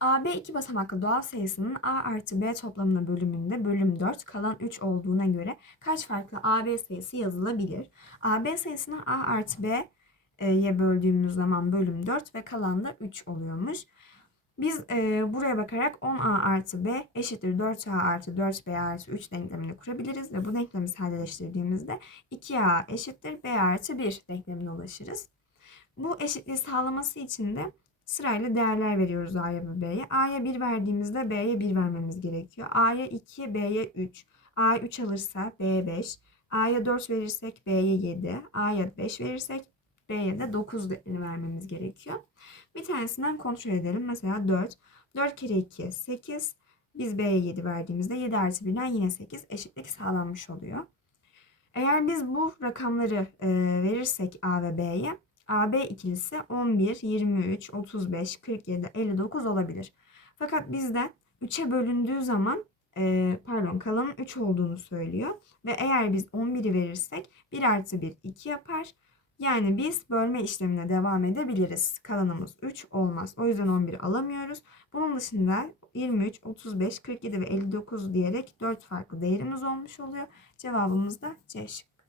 AB iki basamaklı doğal sayısının A artı B toplamına bölümünde bölüm 4 kalan 3 olduğuna göre kaç farklı AB sayısı yazılabilir? AB sayısını A artı B'ye böldüğümüz zaman bölüm 4 ve kalan da 3 oluyormuş. Biz e, buraya bakarak 10A artı B eşittir 4A artı 4B artı 3 denklemini kurabiliriz ve bu denklemi sadeleştirdiğimizde 2A eşittir B artı 1 denklemine ulaşırız. Bu eşitliği sağlaması için de sırayla değerler veriyoruz A'ya ve B'ye. A'ya 1 verdiğimizde B'ye 1 vermemiz gerekiyor. A'ya 2, B'ye 3. A'ya 3 alırsa B'ye 5. A'ya 4 verirsek B'ye 7. A'ya 5 verirsek B'ye de 9 değerini vermemiz gerekiyor. Bir tanesinden kontrol edelim. Mesela 4. 4 kere 2 8. Biz B'ye 7 verdiğimizde 7 artı 1'den yine 8 eşitlik sağlanmış oluyor. Eğer biz bu rakamları verirsek A ve B'ye AB ikilisi 11, 23, 35, 47, 59 olabilir. Fakat bizden 3'e bölündüğü zaman e, pardon kalanın 3 olduğunu söylüyor. Ve eğer biz 11'i verirsek 1 artı 1 2 yapar. Yani biz bölme işlemine devam edebiliriz. Kalanımız 3 olmaz. O yüzden 11 alamıyoruz. Bunun dışında 23, 35, 47 ve 59 diyerek 4 farklı değerimiz olmuş oluyor. Cevabımız da C şıkkı.